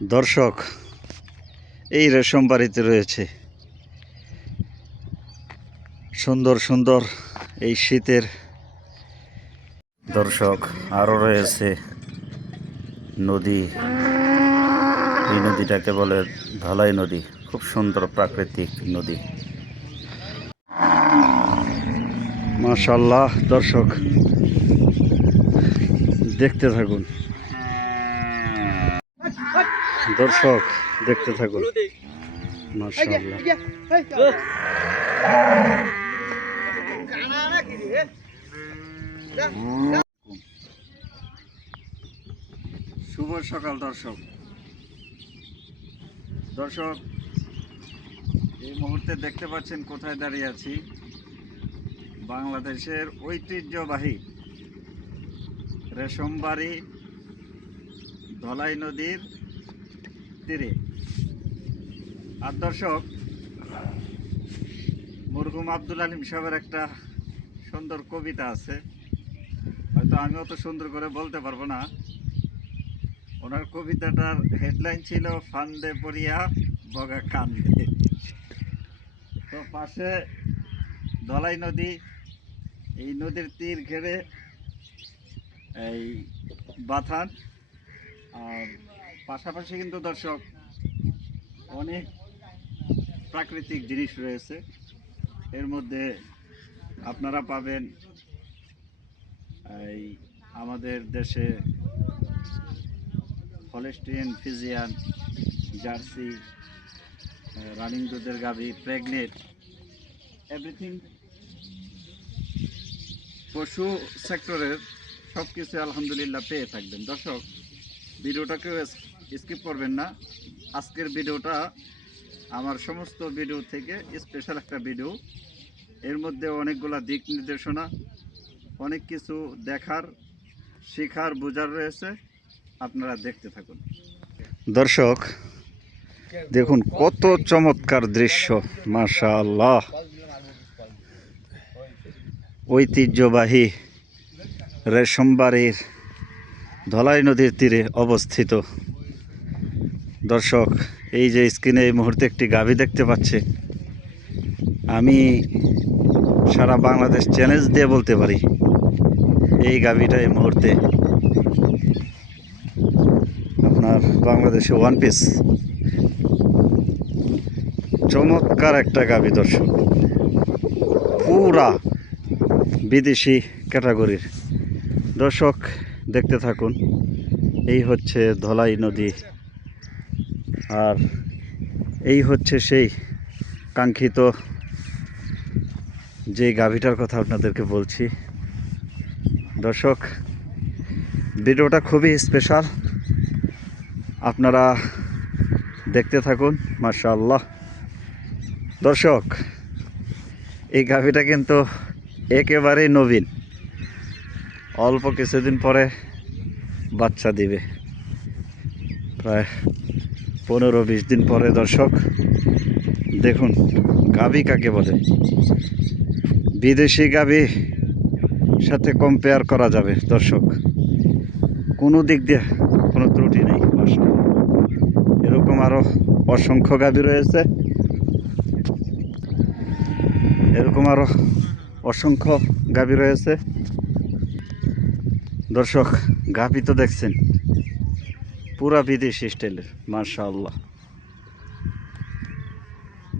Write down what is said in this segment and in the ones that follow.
দর্শক, এই রেশম বাড়িতে রয়েছে সুন্দর সুন্দর এই শীতের। দর্শক, আরও রয়েছে নদী। এই নদীটাকে বলে ধলাই নদী। খুব সুন্দর প্রাকৃতিক নদী। মাশাআল্লাহ, দর্শক দেখতে থাকুন। দর্শক দেখতে থাকুন। মাশাআল্লাহ। শুভ সকাল দর্শক। দর্শক, এই মুহূর্তে দেখতে পাচ্ছেন কোথায় দাঁড়িয়ে আছি। বাংলাদেশের ঐতিহ্যবাহী রেশমবাড়ি ধলাই নদীর তীরে। আর দর্শক, মরহুম আব্দুল আলিম সাহেবের একটা সুন্দর কবিতা আছে, হয়তো আমি অত সুন্দর করে বলতে পারবো না। ওনার কবিতাটার হেডলাইন ছিল ফান্দে পড়িয়া বগা কান্দে। তো পাশে ধলাই নদী, এই নদীর তীর ঘেরে এই বাথান। আর পাশাপাশি কিন্তু দর্শক অনেক প্রাকৃতিক জিনিস রয়েছে। এর মধ্যে আপনারা পাবেন এই আমাদের দেশে হলস্টিয়ান ফ্রিজিয়ান, জার্সি, রানিং দুধের গাভী, প্রেগনেন্ট, এভরিথিং। পশু সেক্টরের সব কিছু আলহামদুলিল্লাহ পেয়ে থাকবেন। দর্শক, ভিডিওটাকেও স্কিপ করবেন না। আজকের ভিডিওটা আমার সমস্ত ভিডিও থেকে স্পেশাল একটা ভিডিও। এর মধ্যে অনেকগুলা দিক নির্দেশনা, অনেক কিছু দেখার, শেখার, বোঝার রয়েছে। আপনারা দেখতে থাকুন। দর্শক দেখুন কত চমৎকার দৃশ্য। মাশাআল্লাহ, ঐতিহ্যবাহী রেশমবাড়ির ধলাই নদীর তীরে অবস্থিত। দর্শক, এই যে স্ক্রিনে এই মুহূর্তে একটি গাভী দেখতে পাচ্ছে। আমি সারা বাংলাদেশ চ্যালেঞ্জ দিয়ে বলতে পারি, এই গাভীটা এই মুহূর্তে আপনার বাংলাদেশে ওয়ান পিস চমৎকার একটা গাভী। দর্শক, পুরা বিদেশি ক্যাটাগরির। দর্শক দেখতে থাকুন। এই হচ্ছে ধলাই নদী, আর এই হচ্ছে সেই কাঙ্ক্ষিত যে গাভীটার কথা আপনাদেরকে বলছি। দর্শক, ভিডিওটা খুবই স্পেশাল, আপনারা দেখতে থাকুন। মাশাআল্লাহ। দর্শক, এই গাভীটা কিন্তু একেবারেই নবীন, অল্প কিছুদিন পরে বাচ্চা দিবে, প্রায় 15-20 দিন পরে। দর্শক দেখুন, গাভী কাকে বলে। বিদেশি গাভী সাথে কম্পেয়ার করা যাবে। দর্শক, কোনো দিক দিয়ে কোনো ত্রুটি নেই। মাশাআল্লাহ, এরকম আরও অসংখ্য গাভী রয়েছে, এরকম আরও অসংখ্য গাভী রয়েছে। দর্শক, গাভী তো দেখছেন পুরা বিদেশি স্টাইলের। মাশাআল্লাহ,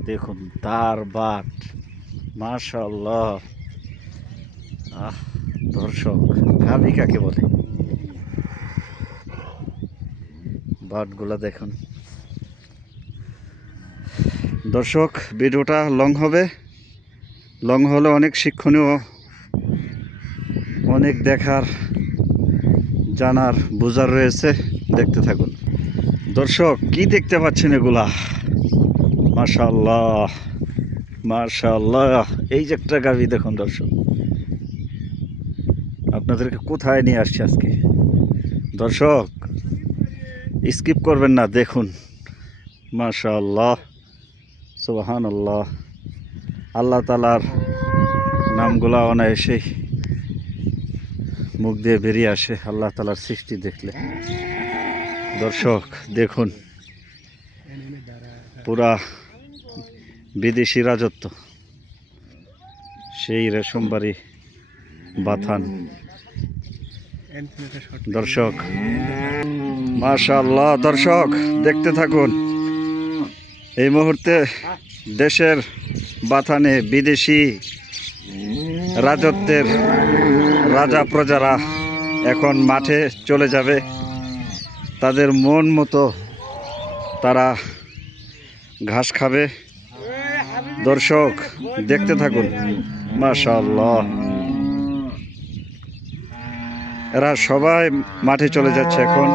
দেখুন তার বাট। মাশাআল্লাহ। দর্শক, গাভী কাকে বলে, বাটগুলা দেখুন। দর্শক, ভিডিওটা লং হবে, লং হলে অনেক শিক্ষণীয়, অনেক দেখার, জানার, বোঝার রয়েছে। দেখতে থাকুন। দর্শক, কি দেখতে পাচ্ছেন এগুলা? মাশাআল্লাহ, মাশাআল্লাহ। এই যে একটা গাভী দেখুন। দর্শক, আপনাদেরকে কোথায় নিয়ে আসছি আজকে। দর্শক, স্কিপ করবেন না, দেখুন। মাশাআল্লাহ, সুবহানাল্লাহ। আল্লাহ তাআলার নামগুলা অনায়াসেই মুখ দিয়ে বেরিয়ে আসে আল্লাহ তাআলার সৃষ্টি দেখলে। দর্শক দেখুন। পুরা বিদেশি রাজত্ব, সেই রেশমবাড়ি বাথান। দর্শক মাশাআল্লাহ, দর্শক দেখতে থাকুন। এই মুহূর্তে দেশের বাথানে বিদেশি রাজত্বের রাজা প্রজারা এখন মাঠে চলে যাবে। তাদের মন মতো তারা ঘাস খাবে। দর্শক দেখতে থাকুন। মাশাআল্লাহ, এরা সবাই মাঠে চলে যাচ্ছে এখন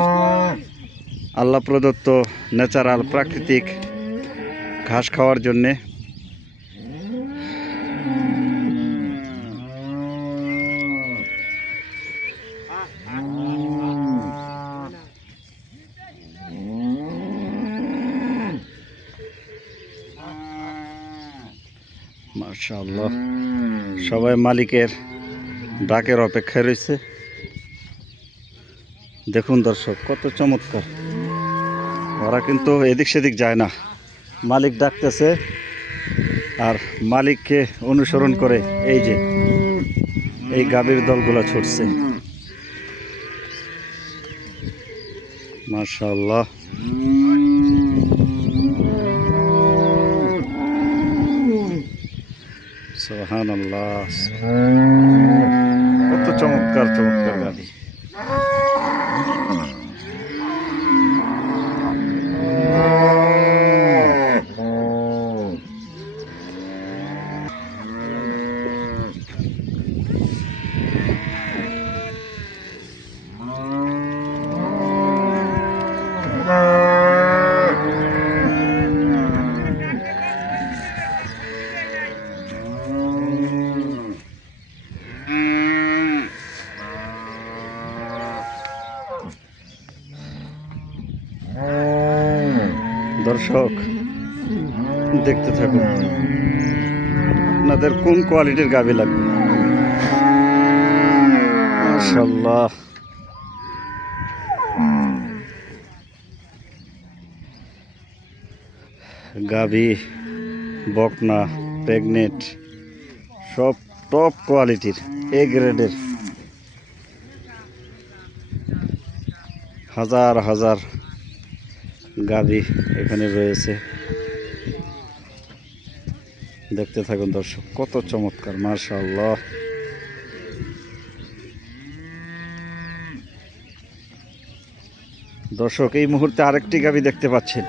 আল্লাহ প্রদত্ত ন্যাচারাল প্রাকৃতিক ঘাস খাওয়ার জন্যে। মাশাআল্লাহ, সবাই মালিকের ডাকের অপেক্ষায় রয়েছে। দেখুন দর্শক কত চমৎকার, ওরা কিন্তু এদিক সেদিক যায় না, মালিক ডাকতেছে আর মালিককে অনুসরণ করে এই যে এই গাভীর দলগুলো ছুটছে। মাশাআল্লাহ, সুবহানাল্লাহ, কত চমৎকার চমৎকার গাভী। দর্শক দেখতে থাকুন, আপনাদের কোন কোয়ালিটির গাভী লাগবে। মাশাআল্লাহ, গাভী বকনা প্রেগনেন্ট সব টপ কোয়ালিটির এ গ্রেডের হাজার হাজার গাভী এখানে রয়েছে। দেখতে থাকুন দর্শক, কত চমৎকার। মাশাআল্লাহ, দর্শক এই মুহূর্তে আরেকটি গাভী দেখতে পাচ্ছেন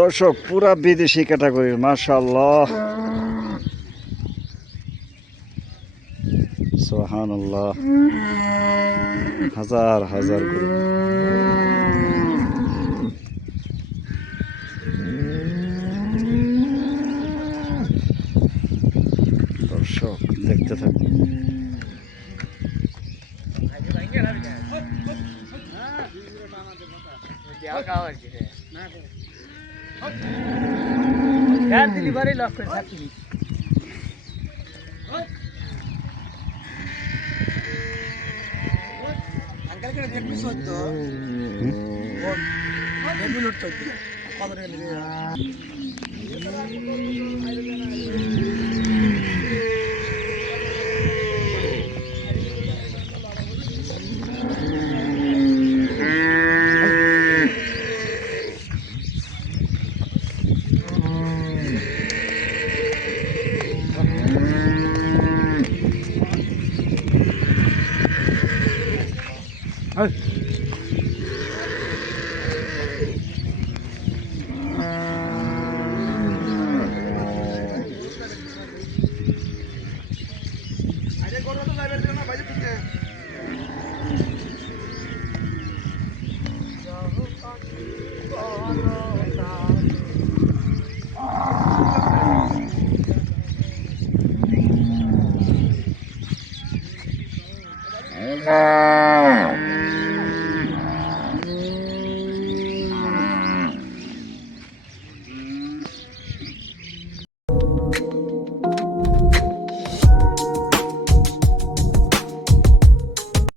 দর্শক, পুরা বিদেশি ক্যাটাগরির। মাশাআল্লাহ, সুবহানাল্লাহ, হাজার হাজার গরু। দর্শক দেখতে থাকুন।